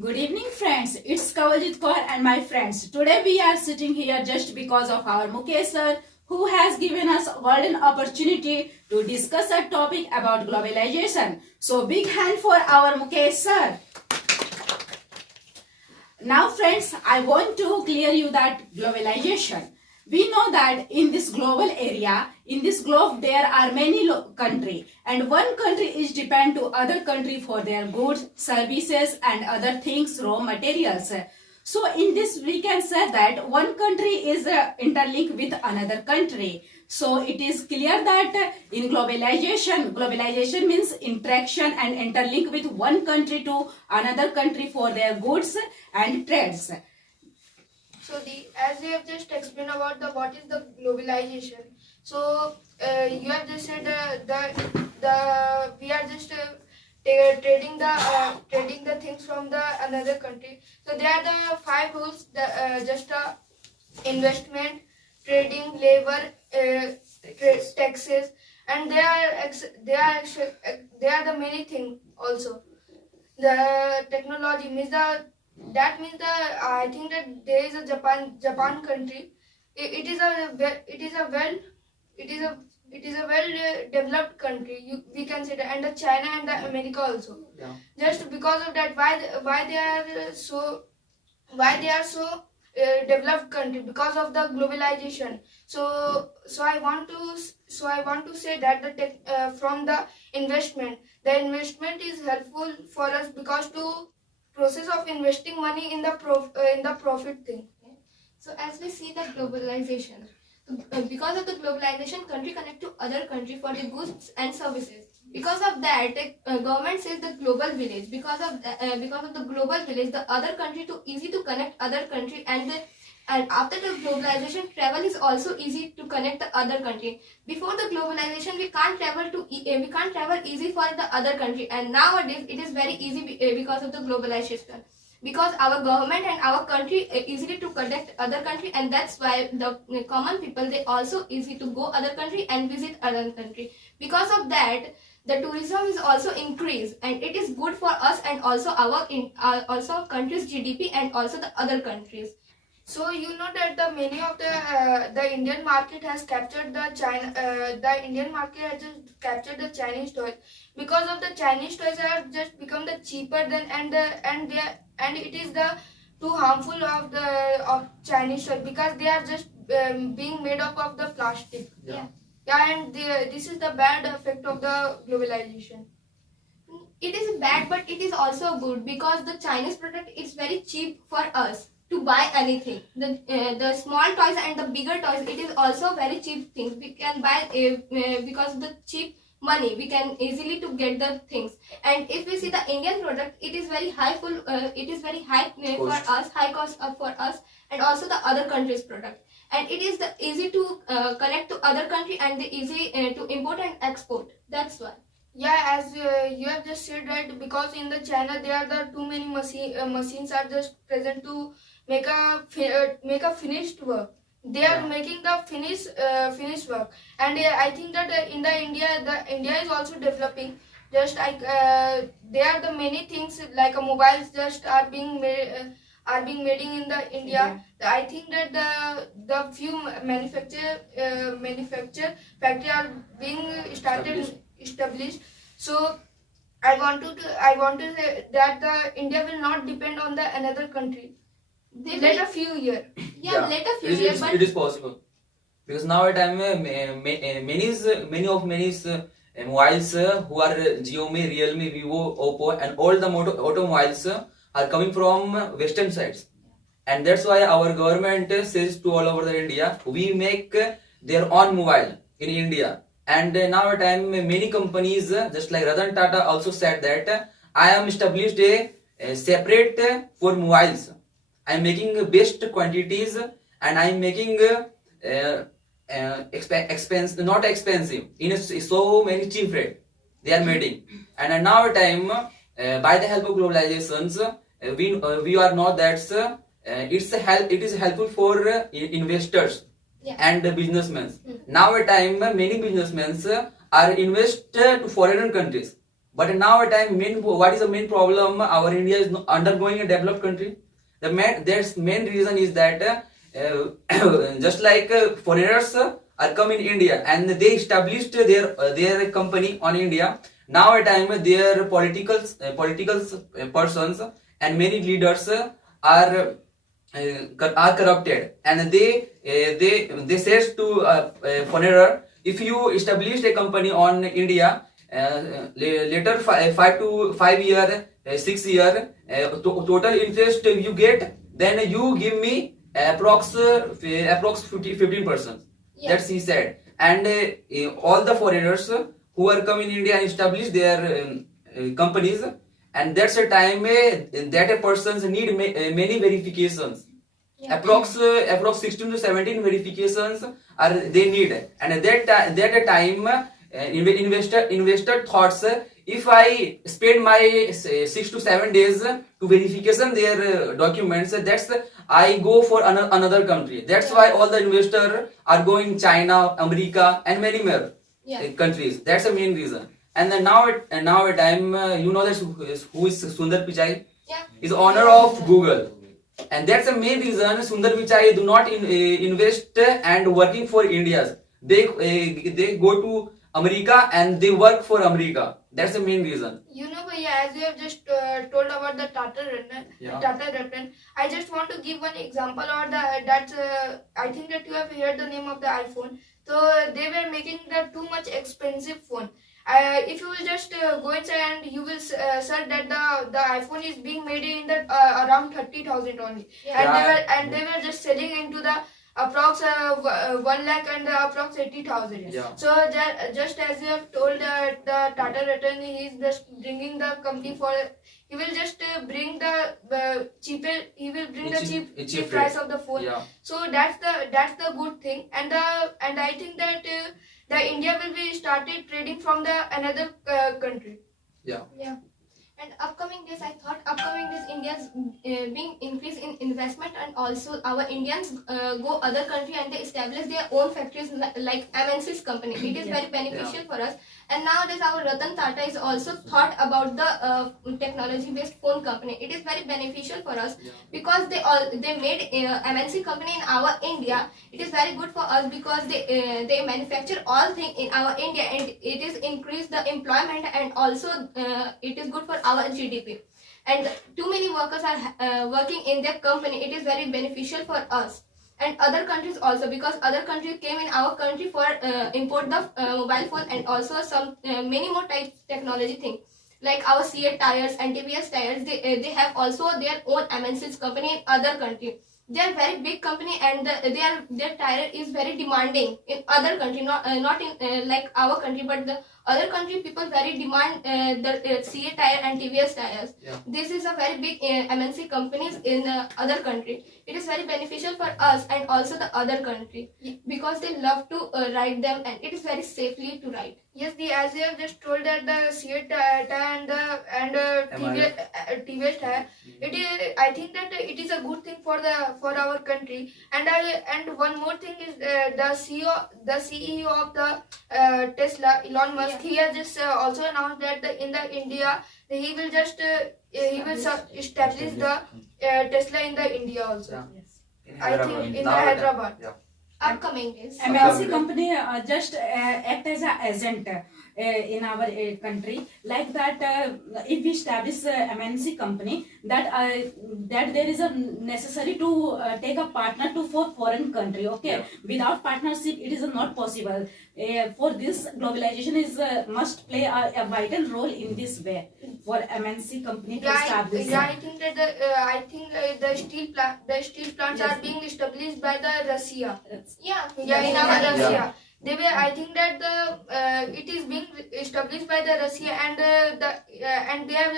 Good evening friends, it's Kavaljit Kaur and my friends. Today we are sitting here just because of our Mukesh sir who has given us a golden opportunity to discuss a topic about globalization. So big hand for our Mukesh sir. Now friends, I want to clear you that globalization. We know that in this global area, in this globe, there are many countries, and one country is depend to other country for their goods, services, and other things, raw materials. So in this, we can say that one country is interlinked with another country. So it is clear that in globalization means interaction and interlink with one country to another country for their goods and trades. So as you have just explained about what is the globalization. So you have just said we are just trading the things from the another country. So there are the 5 rules. Investment, trading, labor, taxes, and there are the many things also. The technology means I think that there is a Japan country. It is a well developed country. We can say that, and the China and the America also. Yeah. Just because of that, why they are so developed country, because of the globalization. So I want to say that from the investment is helpful for us, because to process of investing money in the profit thing. So as we see the globalization, because of the globalization, country connect to other country for the goods and services. Because of that, government says the global village. Because of the global village, the other country to easy to connect other country, and after the globalization, travel is also easy to connect the other country. Before the globalization, we can't travel easy for the other country, and nowadays it is very easy because of the globalization. Because our government and our country easily to connect other country, and that's why the common people, they also easy to go other country and visit other country. Because of that, the tourism is also increased, and it is good for us and also our country's GDP and also the other countries. So you know that many of the Indian market has captured the Indian market has just captured the Chinese toys. Because of the Chinese toys have just become the cheaper than, and it is the too harmful of Chinese toys, because they are just being made up of the plastic. Yeah. And this is the bad effect of the globalization. It is bad, but it is also good, because the Chinese product is very cheap for us to buy anything. The small toys and the bigger toys, it is also very cheap things. We can buy because of the cheap money, we can easily to get the things. And if we see the Indian product, it is very high for us, high cost for us, and also the other countries' product. And it is the easy to connect to other country, and the easy to import and export. That's why. Yeah, as you have just said, right, because in the China there are the too many machines are just present to make a finished work. They are making the finished work, and I think that in the India is also developing. Just like there are the many things like mobiles just are being made in the India. I think that the few manufacture factory are being established. So I want to say that the India will not depend on the another country. Let a few years. Yeah, let a few years. It is possible, because now at time many mobiles who are Xiaomi, Realme, Vivo, Oppo, and all the automobiles are coming from western sides, and that's why our government says to all over the India, we make their own mobile in India. And now at time many companies, just like Ratan Tata also said that I am established a separate for mobiles. I am making best quantities, and I am making not expensive, in so many cheap rate they are making. And now at time by the help of globalizations, we are not that it is helpful for investors. Yeah. And businessmen. Now at time many businessmen are invest to foreign countries, But now a time, what is the main problem? Our India is undergoing a developed country. There's main reason is that just like foreigners are come in India and they established their company on India. Now a time their political persons and many leaders are are corrupted, and they says to foreigner, if you established a company on India, later 5 to 5 year 6 year total interest you get, then you give me approx 15%. Yeah. That's he said. And all the foreigners who are come in India and establish their companies, and that's a time that a persons need many verifications. Yeah. Approx 16 to 17 verifications are they need, and at that time investor thoughts, if I spend my 6 to 7 days to verification their documents, that's I go for another country. That's why all the investors are going China, America, and many more Yeah. countries. That's the main reason. And then now at time, you know that who is Sundar Pichai? Yeah. Is owner of Google, and that's the main reason Sundar Pichai do not invest and working for India's. They go to America and they work for America. That's the main reason. You know, Bhaiya, as you have just told about the Yeah. Tata Ratan, I just want to give one example or that I think that you have heard the name of the iPhone. So they were making the too much expensive phone. If you will just go inside and you will search that the iPhone is being made in the around 30,000 only, Yeah. and they were just selling into the approx 1 lakh and approx 80,000. Yeah. So just as you have told that the Tata Ratan, he is just bringing the company for, he will just bring the cheaper, he will bring the cheap price of the phone. Yeah. So that's the good thing, and I think that the India will be started trading from the another country. Yeah. Yeah. And upcoming days, I thought upcoming days India's being increase in investment, and also our Indians go other country and they establish their own factories like MNC's company. It is very beneficial for us. And nowadays our Ratan Tata is also thought about the technology based phone company. It is very beneficial for us because they made MNC company in our India. It is very good for us because they manufacture all things in our India, and it is increase the employment, and also it is good for our GDP. And too many workers are working in their company. It is very beneficial for us and other countries also, because other countries came in our country for import the mobile phone, and also some many more types technology thing like our CA tires and TVS tires. They have also their own MNC's company in other country. They are very big company, and their tire is very demanding in other country, not in like our country, but the other country people very demand the CA tire and TVS tires. Yeah. This is a very big MNC companies in other country. It is very beneficial for us and also the other country because they love to ride them, and it is very safely to ride. Yes, as you have just told that the CA tire and TVS tire, it is, I think that it is a good thing for our country. And one more thing is the CEO of the Tesla, Elon Musk. He has just also announced that in the India he will just establish the Tesla in the India also. In I Hyderabad. think in Now it- Hyderabad. Yeah. Upcoming days. MNC company just act as an agent in our country. Like that, if we establish a MNC company, that there is a necessary to take a partner for foreign country. Okay, Yeah. without partnership, it is not possible. For this, globalization is must play a vital role in this way for MNC company to establish. I think that the steel plants Yes. are being established by the Russia. Yeah. Yeah, in our Yeah. Russia. They were. I think that it is being established by the Russia, and they are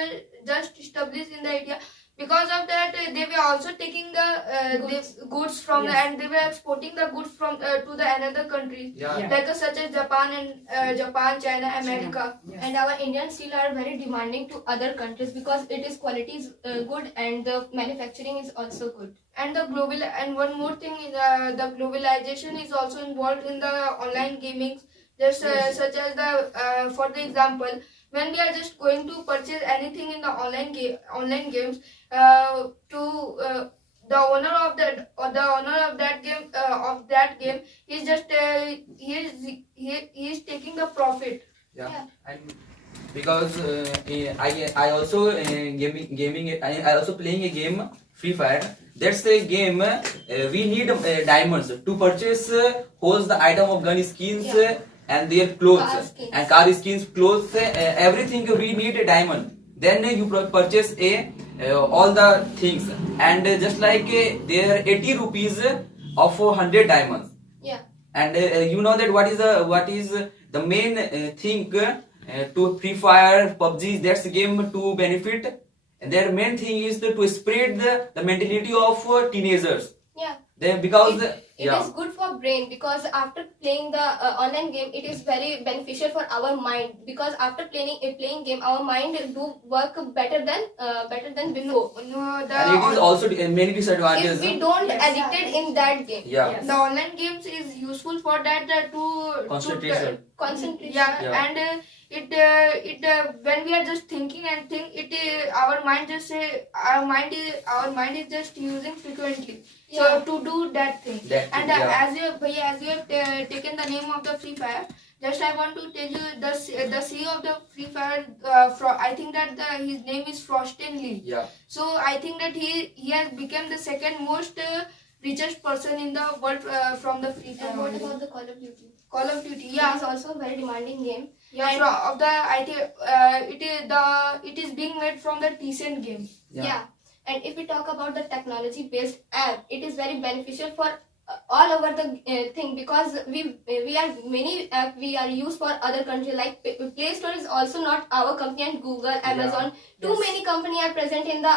just established in the India. Because of that, they were also taking the goods from Yes. and they were exporting the goods from to the another countries, Yeah. like such as Japan and China, America. Yes. And our Indian steel are very demanding to other countries because it is quality is good and the manufacturing is also good. And one more thing is the globalization is also involved in the online gaming. Just Yes. such as for the example, when we are just going to purchase anything in the online games, the owner of that game is just he is taking the profit. Yeah. And because I also I also playing a game Free Fire. That's a game we need diamonds to purchase holds the item of gun skins and their clothes Car skins. and car skins, clothes, everything we need a diamond. Then you purchase all the things, and just like there are 80 rupees of 100 diamonds. Yeah. And you know that what is the main thing to Free Fire, PUBG, that's the game to benefit. And their main thing is to spread the mentality of teenagers. Yeah. Then because It is good for brain, because after playing the online game, it is very beneficial for our mind, because after playing game, our mind do work better than before. No, and it is also many disadvantages. If we don't Yes. addicted in that game, Yeah. Yes. the online games is useful for that Concentration. concentration. Yeah. And it when we are just thinking and our mind is just using frequently. Yeah. So to do that thing. And Yeah. as you have taken the name of the Free Fire, just I want to tell you the CEO of the Free Fire. I think that his name is Frostin Lee. Yeah. So I think that he has become the second most richest person in the world from the Free Fire. And what only. about the Call of Duty? Call of Duty? It Yeah. is also a very demanding game. Yeah, And- from of the I think it is being made from the decent game. Yeah. And if we talk about the technology based app, it is very beneficial for all over the thing, because we are many app we are used for other country, like Play Store is also not our company, and Google, Amazon, too many company are present in the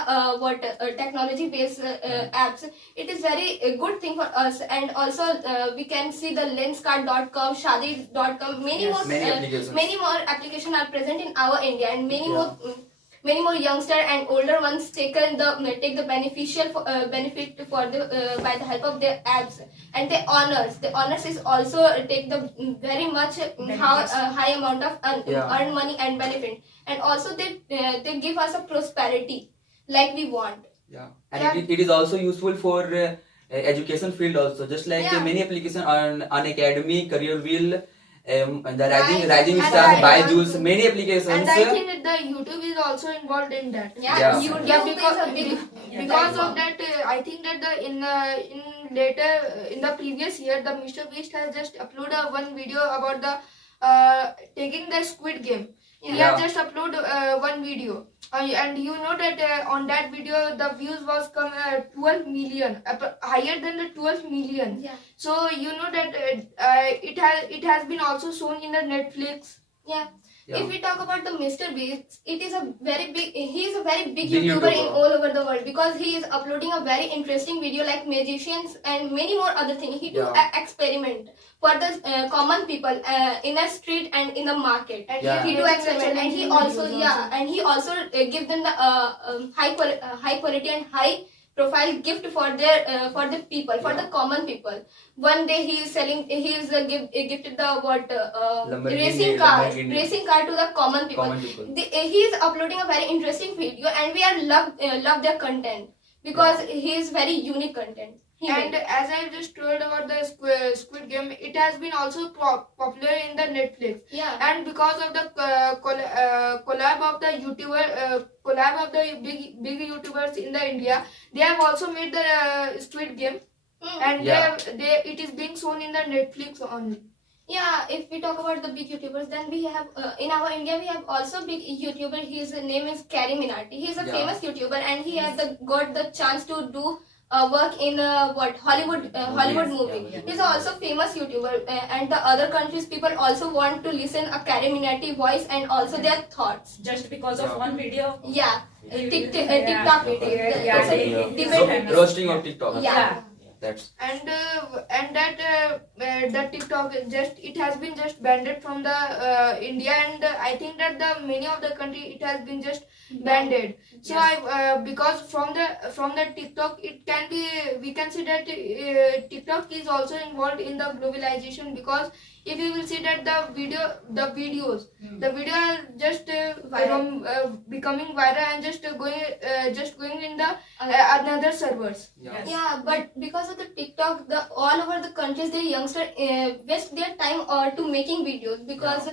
technology based apps. It is very good thing for us. And also we can see the lenscard.com, shadi.com, many more applications are present in our India, and many more youngster and older ones take the beneficial benefit for the by the help of their apps. And the honors is also take the very much high amount of earn money and benefit. And also they give us a prosperity like we want. Yeah. And it is also useful for education field also, just like many applications on academy, career wheel, the rising and stars, Rise. Byju's, many applications. And I think that the YouTube is also involved in that. Yeah. YouTube Yeah, is a big because of that, I think that in the previous year, the Mr. Beast has just uploaded one video about the taking the Squid Game. He Yeah. has just uploaded one video, and you know that on that video the views was 12 million, higher than the 12 million. Yeah. So you know that it has been also shown in the Netflix. Yeah. Yeah. If we talk about the Mr. Beast, he is a very big Big YouTuber in YouTuber. all over the world, because he is uploading a very interesting video like magicians and many more other things. He do experiment for the common people in a street and in the market. And Yeah. he do experiment, and he also give them the high quality and high profile gift for the people, for the common people. One day he is gifted the Lamborghini, racing car to the common people. Common people. He is uploading a very interesting video, and we are love their content, because he is very unique content. And as I just told about the Squid Game, it has been also popular in the Netflix. Yeah. And because of the collab of the big YouTubers in the India, they have also made the Squid Game, and it is being shown in the Netflix only. Yeah, if we talk about the big YouTubers, then we have in our India we have also big YouTuber. His name is Carrie Minati. He is a famous YouTuber, and he has got the chance to do work in Hollywood movie. Yeah. He's also famous YouTuber, and the other countries people also want to listen a Carrie Minati voice and also their thoughts. Just because of one video. Yeah, TikTok video. Yeah. It's a Yeah. debate. Roasting of TikTok. Yeah. That's And that TikTok it has been just banned from the India, and I think that the many of the country it has been just banned. So because from the TikTok we can see that TikTok is also involved in the globalization, because if you will see that the video are just becoming viral and just going in the another servers. Yeah, but because of the TikTok, the all over the countries, the youngsters waste their time to making videos because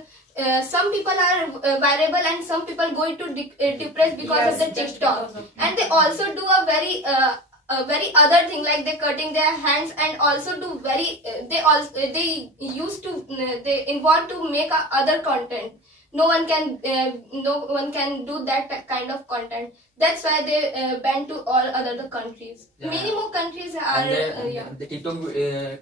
some people are variable and some people go into depressed because of the TikTok, and they also do a very other thing like they cutting their hands and also do very they used to they involve to make other content. No one can do that kind of content. That's why they ban to all other countries. Many more countries are and the TikTok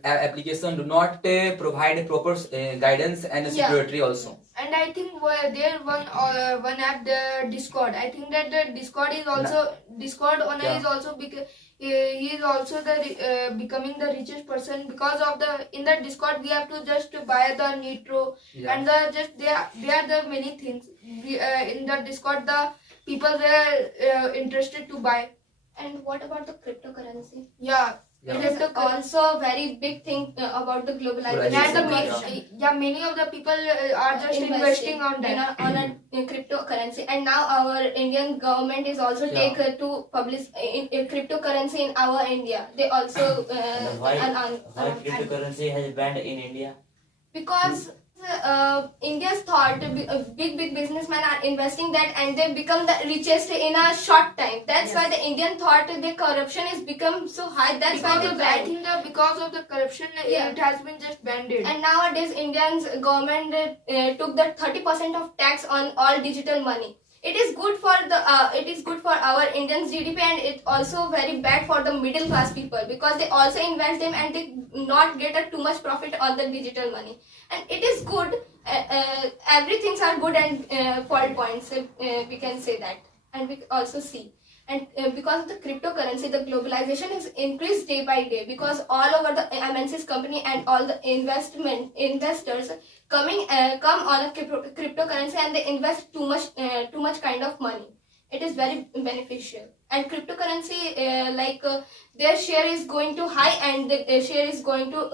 application do not provide proper guidance and security also. And I think there one app, the Discord. I think that the Discord is also Discord owner is also he is also the becoming the richest person because of the in the Discord we have to just buy the nitro and the just there are the many things in the Discord the people were interested to buy. And what about the cryptocurrency? Yeah. It is also a very big thing about the globalization. Many of the people are just investing on that on a cryptocurrency, and now our Indian government is also take to publish cryptocurrency in our India. They also why cryptocurrency has banned in India? Because India's thought big businessmen are investing that and they become the richest in a short time. That's why the Indian thought the corruption is become so high. That's why they I think that because of the corruption it has been just banned. And nowadays Indians government took the 30% of tax on all digital money. It is good for our Indians GDP, and it's also very bad for the middle class people because they also invest them and they not get too much profit on the digital money. And it is good. Everything's are good and fault points. We can say that, and we also see. And because of the cryptocurrency, the globalization is increased day by day because all over the MNC's company and all the investors come on a cryptocurrency and they invest too much kind of money. It is very beneficial. And cryptocurrency their share is going to high and the share is going to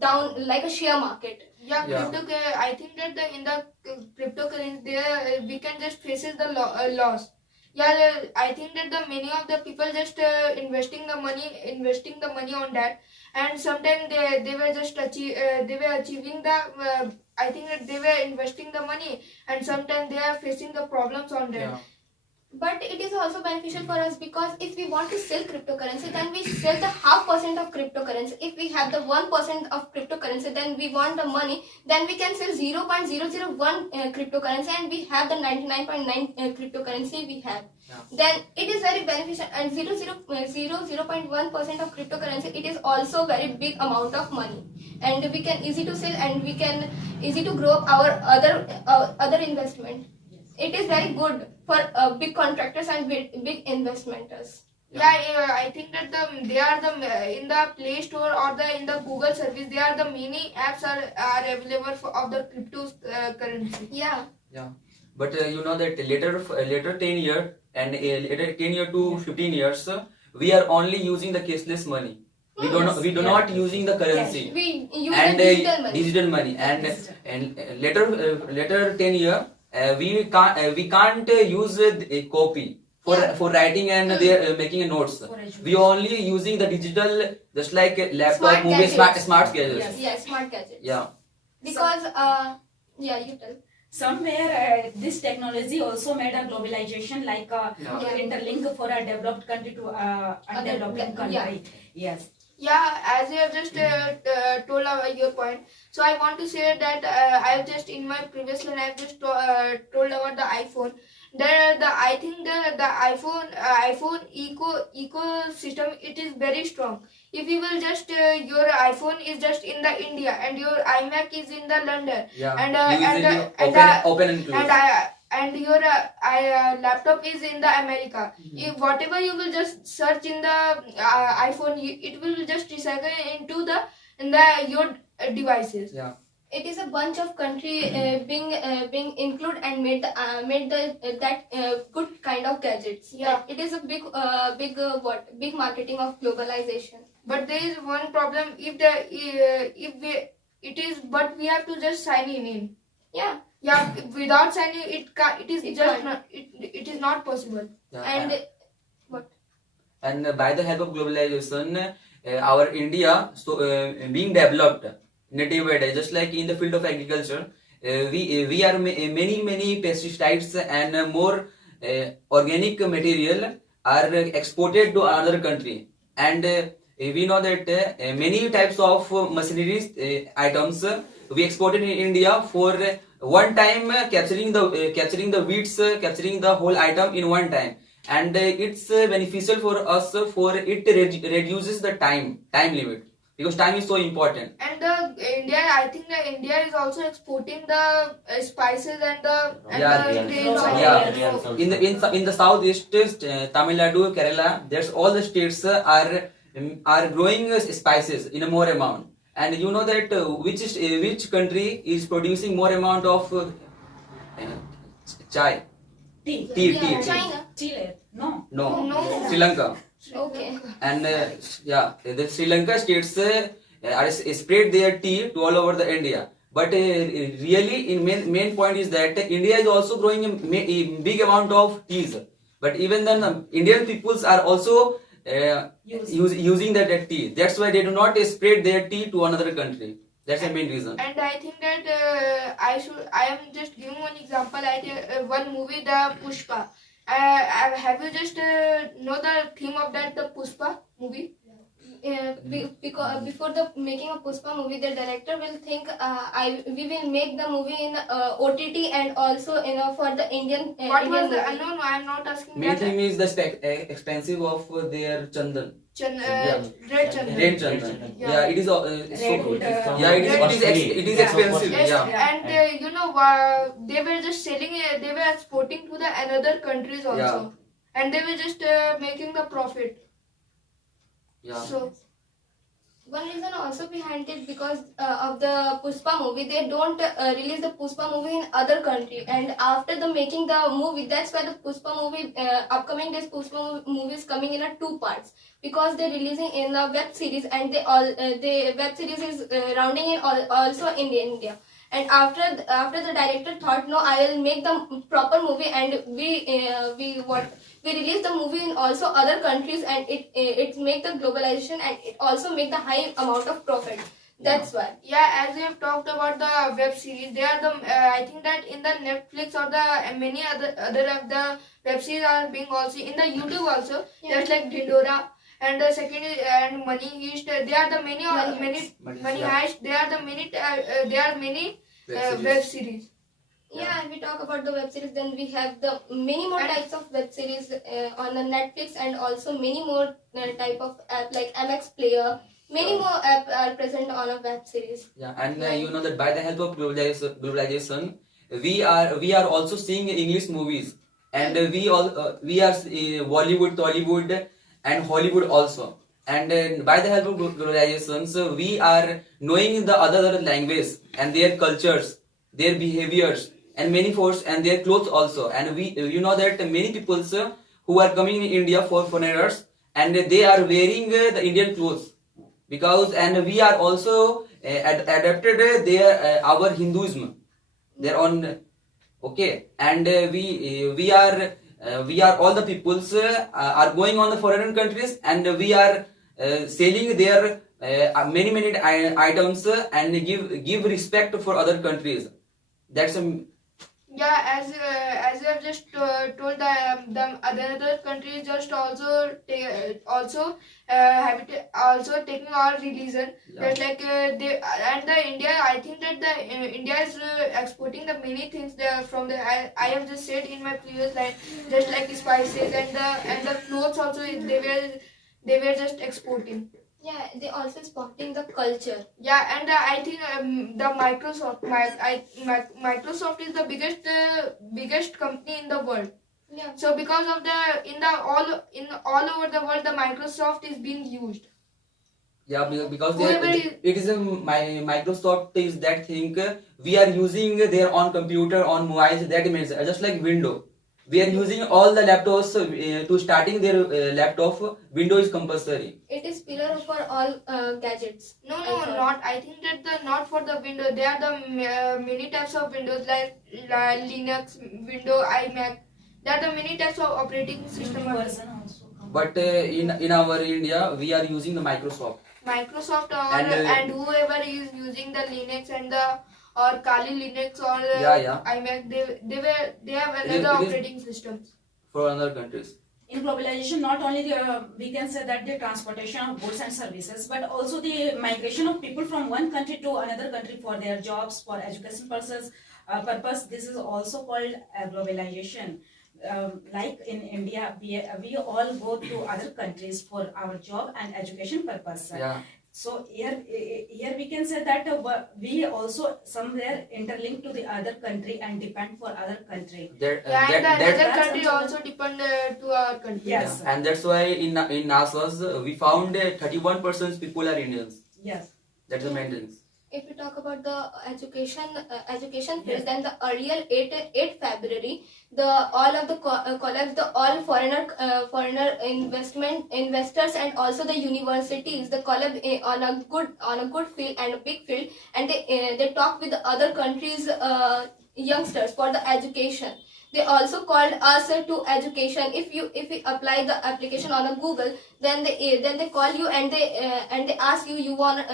down like a share market. I think that in the cryptocurrency there we can just faces the loss. I think that the many of the people just investing the money on that, and sometimes they were just achieving the I think that they were investing the money, and sometimes they are facing the problems on that. But it is also beneficial for us because if we want to sell cryptocurrency, then we sell the 0.5% of cryptocurrency. If we have the 1% of cryptocurrency, then we want the money, then we can sell 0.001 cryptocurrency and we have the 99.9 cryptocurrency we have. Then it is very beneficial. And 0.1% of cryptocurrency, it is also very big amount of money. And we can easy to sell and we can easy to grow up our other investment. It is very good for big contractors and big investors. I think that they are in the Play Store or in the Google service. There are the many apps are available of the cryptocurrency. But you know that later 10 year and later 10 year to 15 years, we are only using the cashless money. We do not using the currency. We use and digital money. And later 10 year. We can't use a copy for writing and they're making notes. We only using the digital, just like laptop, smart gadgets. Smart gadgets. Because you tell. Somewhere this technology also made a globalization, like interlink for a developed country to undeveloping country. As you have just told your point, so I want to say that I have just in my previous line I have just told about the iPhone. I think the iPhone ecosystem, it is very strong. If you will just your iPhone is just in the India and your iMac is in the London open and close. And your laptop is in the America. If whatever you will just search in the iPhone, it will just recycle into your devices. It is a bunch of country being included and made that good kind of gadgets. It is a big marketing of globalization. But there is one problem. But we have to just sign in. Yeah, without China, it is It just can't. not, it is not possible. Yeah, And and by the help of globalization, our India being developed in a day by day, just like in the field of agriculture, we are many pesticides and more organic material are exported to another country, and we know that many types of machineries items we exported in India for one time capturing the weeds, capturing the whole item in one time, and it's beneficial for us for it reduces the time limit, because time is so important. And I think that India is also exporting the spices and the Yeah, grains. yeah. Yeah. In the southeast, Tamil Nadu, Kerala, there's all the states are growing spices in a more amount, and you know that which country is producing more amount of chai Tea. tea. China. Chile. No. No, No. Sri Lanka. Okay. And yeah, the Sri Lanka states are spread their tea to all over the India. But really, in main point is that India is also growing a big amount of teas. But even then, Indian peoples are also using that tea. That's why they do not spread their tea to another country. That's the main reason. And I think that I am just giving one example. One movie, the Pushpa. Have you just know the theme of that, the Pushpa movie? Because before the making a Puspa movie, the director will think we will make the movie in OTT and also for the Indian. What Indian was the? movie. No, I am not asking Main that. thing is the expensive of their chandan. Red Chandra. Red chandan. Yeah. Yeah, it is so Redwood, yeah, it is Yeah. expensive. Yes, Yeah. and you know, they were just selling it, they were exporting to the another countries also, Yeah. and they were just making the profit. Yeah. So One reason also behind it, because of the Puspa movie, they don't release the Puspa movie in other country, and after the making the movie, that's why the Puspa movie upcoming days Puspa movie is coming in a 2 parts, because they're releasing in a web series, and the web series is rounding in also in India. And after the director thought, no, I will make the proper movie, and we release the movie in also other countries, and it make the globalization, and it also make the high amount of profit. That's why. yeah, as we have talked about the web series, they are the I think that in the Netflix or the many other of the web series are being also in the YouTube also. Yeah. There's like Dindora. And the second is and Money Heist. They are the many Money Yeah. Heist. They are the many web series. Yeah, if we talk about the web series, then we have the many more And- types of web series on the Netflix, and also many more type of app like MX Player. Many more app are present on a web series. Yeah, and you know that by the help of globalization, we are also seeing English movies, and we are Bollywood, Tollywood, and Hollywood also. And by the help of globalization, so we are knowing the other language and their cultures, their behaviors, and many force and their clothes also. And we you know that many people who are coming in India for foreigners, and they are wearing the Indian clothes, because and we are also adapted their our Hinduism, their own. Okay, and we are all the peoples are going on the foreign countries, and we are selling their many items and give respect for other countries. That's a Yeah, as you have just told that the other countries just also also taking our religion. Yeah. That's like they and the India. I think that the India is exporting the many things there from the. I have just said in my previous line, just like spices and the clothes also they were just exporting. Yeah, they also spotting the culture. Yeah, and I think the Microsoft is the biggest company in the world. Yeah. So because of all over the world, the Microsoft is being used. yeah, because Whoever it is Microsoft is that thing we are using their on computer on mobiles. That means just like We are using all the laptops to starting their laptop. Windows is compulsory. It is pillar for all gadgets. No, I no, thought. not. I think that the not for the Windows. There are the many types of Windows like Linux, Windows, iMac. There are the many types of operating system. Version also come. But in our India, we are using the Microsoft. Microsoft or And, and whoever is using the Linux and the or Kali Linux or Yeah. iMac, they have It another is- operating systems. For other countries. In globalization, not only we can say that the transportation of goods and services, but also the migration of people from one country to another country for their jobs, for education purpose. This is also called globalization. Like in India, we all go to other countries for our job and education purpose. Yeah. So here we can say that we also somewhere interlink to the other country and depend for other country. Yeah, and the That- another that's country also- also depend to our country. Yes. Yeah. And that's why in NASA's we found 31% people are Indians. Yes. That's the main thing. If we talk about the education field, Yes. then the earlier 8 February, all of the college, the all foreigner investors and also the universities, the collab on a good field and a big field, and they talk with the other countries youngsters for the education. They also called us to education. If we apply the application on a Google, then they call you and they ask you want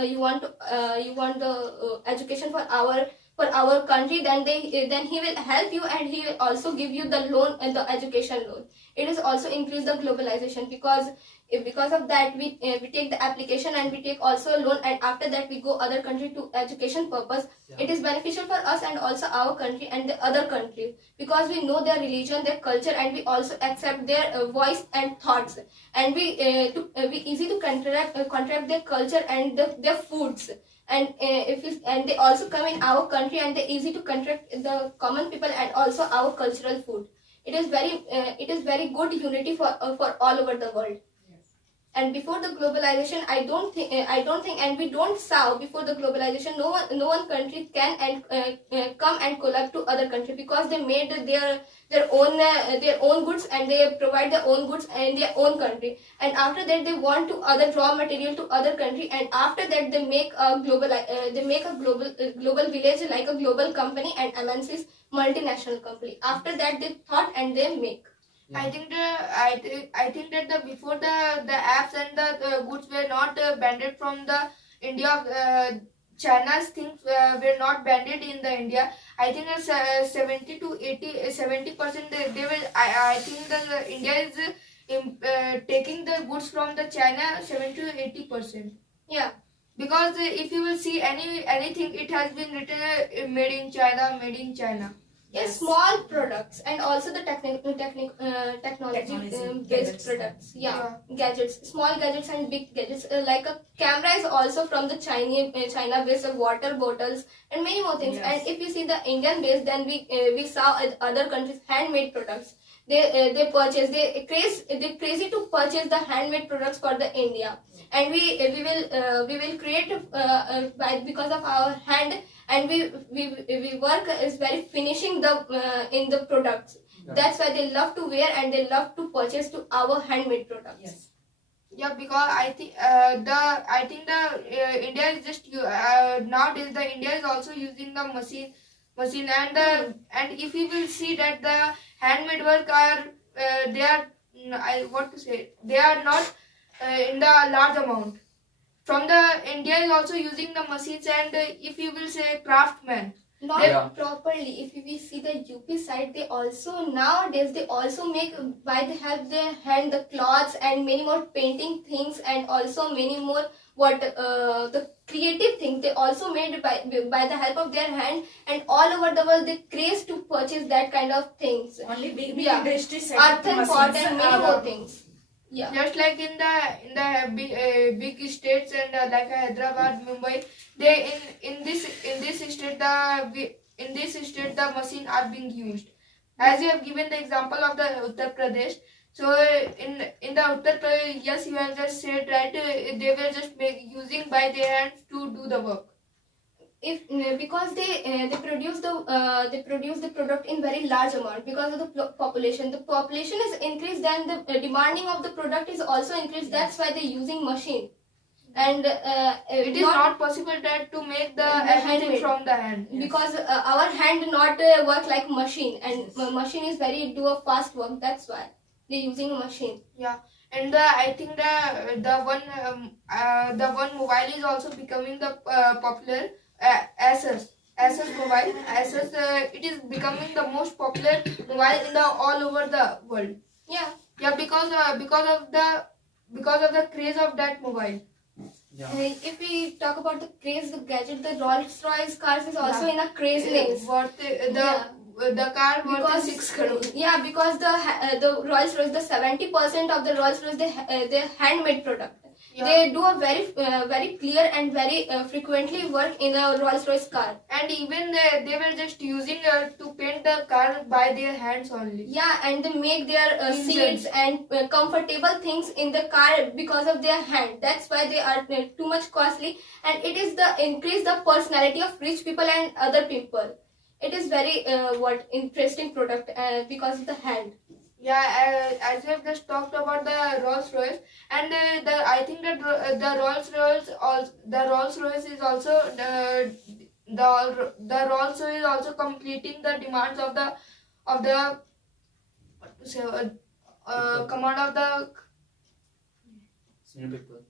the education for our country. Then he will help you and he will also give you the loan and the education loan. It is also increase the globalization because of that we take the application and we take also a loan, and after that we go other country to education purpose. Yeah. It is beneficial for us and also our country and the other country, because we know their religion, their culture, and we also accept their voice and thoughts, and we easy to contract their culture and their foods. And and they also come in our country and they easy to contract the common people and also our cultural food. It is very good unity for all over the world. And before the globalization, I don't think, and we don't saw before the globalization, no one country can and come and collab to other country, because they made their own goods and they provide their own goods in their own country. And after that, they want to other raw material to other country, and after that they make a global village, like a global company and MNCs, multinational company. After that, they thought and they make. I think that the before the apps and the goods were not banned from the India. China's things were not banned in the India. I think 70% they will. I think that India is taking the goods from the China 70 to 80%. Yeah. Because if you will see anything, it has been written made in China, made in China. Yes, small products and also the technology Technology, based gadgets. products. Yeah, gadgets, small gadgets and big gadgets. Like a camera is also from the China based, water bottles and many more things. Yes. And if you see the Indian based, then we saw other countries handmade products. They purchase, they crazy to purchase the handmade products for the India, and we will create because of our hand, and we work is very finishing the in the products. Yeah. That's why they love to wear and they love to purchase to our handmade products. Yes. Yeah, because I think the India is just nowadays the India is also using the machine and if you will see that the handmade work are they are they are not in the large amount. From the India is also using the machines, and if you will say craftsmen. Not Yeah. properly. If we see the UP side, they also nowadays they also make by the help their hand the cloths and many more painting things, and also many more the creative things they also made by the help of their hand, and all over the world they craze to purchase that kind of things. Only big Yeah. industry set up Earthen pot machines and many more things. Yeah. Just like in the big states and like Hyderabad, Mumbai, they in this state the machine are being used. As you have given the example of the Uttar Pradesh, so in the Uttar Pradesh, yes, you have just said right, they were just using by their hands to do the work. because they produce the product in very large amount because of the population. The population is increased, then the demanding of the product is also increased. That's why they're using machine. And It is not possible that to make the everything handmade. from the hand. Because our hand not work like machine, and machine is very do a fast work. That's why they're using a machine. Yeah, and I think the one mobile is also becoming the popular Asus mobile. Asus it is becoming the most popular mobile in the all over the world. Yeah. Because of the craze of that mobile. Yeah. If we talk about the craze, the gadget, the Rolls Royce cars is also in a craze list. The car worth Because 6 crore. Yeah, because the Rolls Royce, the 70% of the Rolls Royce, they handmade product. Yeah. They do a very clear and very frequently work in a Rolls Royce car. And even they were just using to paint the car by their hands only. Yeah, and they make their Engine. seats and comfortable things in the car because of their hand. That's why they are too much costly, and it is the increase the personality of rich people and other people. It is very interesting product because of the hand. Yeah, as we have just talked about the Rolls Royce, and I think that the Rolls Royce is also the Rolls Royce is also completing the demands of the what to say command of Senior people.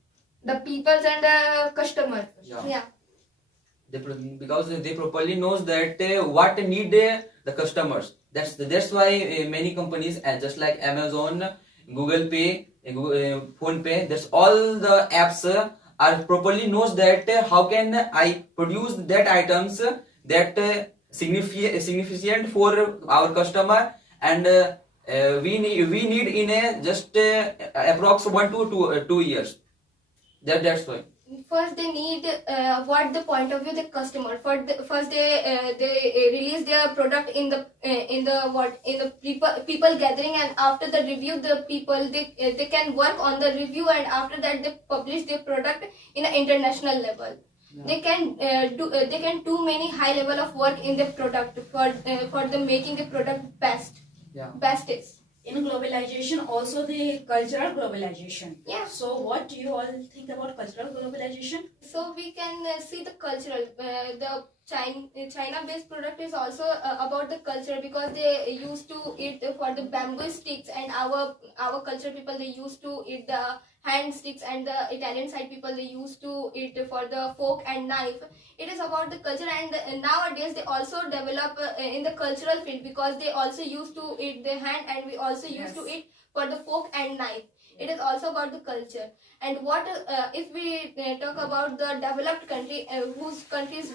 the peoples and the customers. Yeah. Because they properly knows that what need the customers. That's why many companies just like Amazon, Google Pay, Phone Pay, that's all the apps are properly knows that how can I produce that items that significant for our customer, and we need in a just approx 1 to 2 years. That's why. First, they need what the point of view the customer. First, they release their product in the people gathering, and after the review, the people they can work on the review, and after that they publish their product in an international level. Yeah. They can do many high level of work in the product for the making the product best. Yeah. Bestest. In globalization, also the cultural globalization. Yeah. So what do you all think about cultural globalization? So we can see the cultural, the China-based product is also about the culture, because they used to eat for the bamboo sticks, and our culture people, they used to eat the hand sticks, and the Italian side people, they used to eat for the fork and knife. It is about the culture, and nowadays they also develop in the cultural field, because they also used to eat the hand, and we also used to eat for the fork and knife. It is also about the culture. And what if we talk about the developed country, whose country is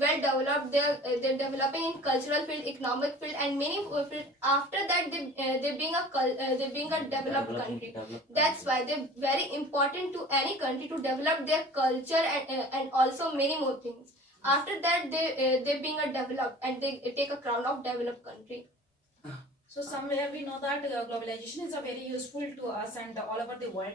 well developed, they're developing in cultural field, economic field, and many field. After that, they being a developed country. That's why they're very important to any country to develop their culture and also many more things. After that, they being a developed, and they take a crown of developed country. So somewhere we know that globalization is a very useful to us and all over the world.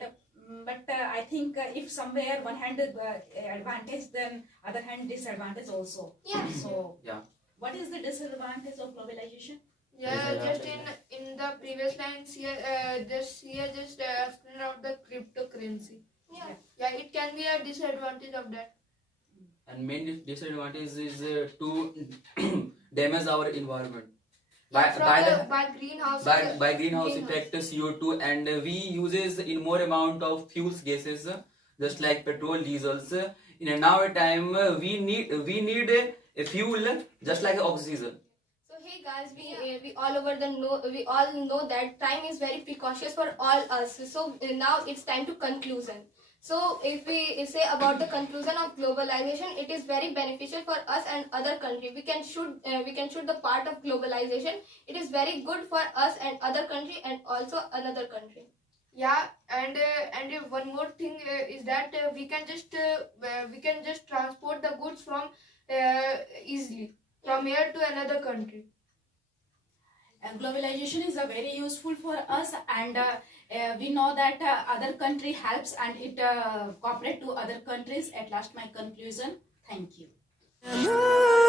But I think if somewhere one hand advantage, then other hand disadvantage also. Yeah. So Yeah. what is the disadvantage of globalization? Yeah, just in the previous lines here, just explain out the cryptocurrency. Yeah. Yeah, it can be a disadvantage of that. And main disadvantage is to damage our environment. By greenhouse greenhouse effect, CO2, and we uses in more amount of fuels gases, just like petrol, diesels. In a now time, we need a fuel just like oxygen. So hey guys, we all over we all know that time is very precautious for all us. So now it's time to conclusion. So if we say about the conclusion of globalization, it is very beneficial for us and other country. We can shoot the part of globalization. It is very good for us and other country, and also another country. Yeah, and one more thing is that we can just transport the goods from easily from here to another country. And globalization is a very useful for us, and we know that other country helps and it cooperate to other countries. At last, my conclusion. Thank you. Hello.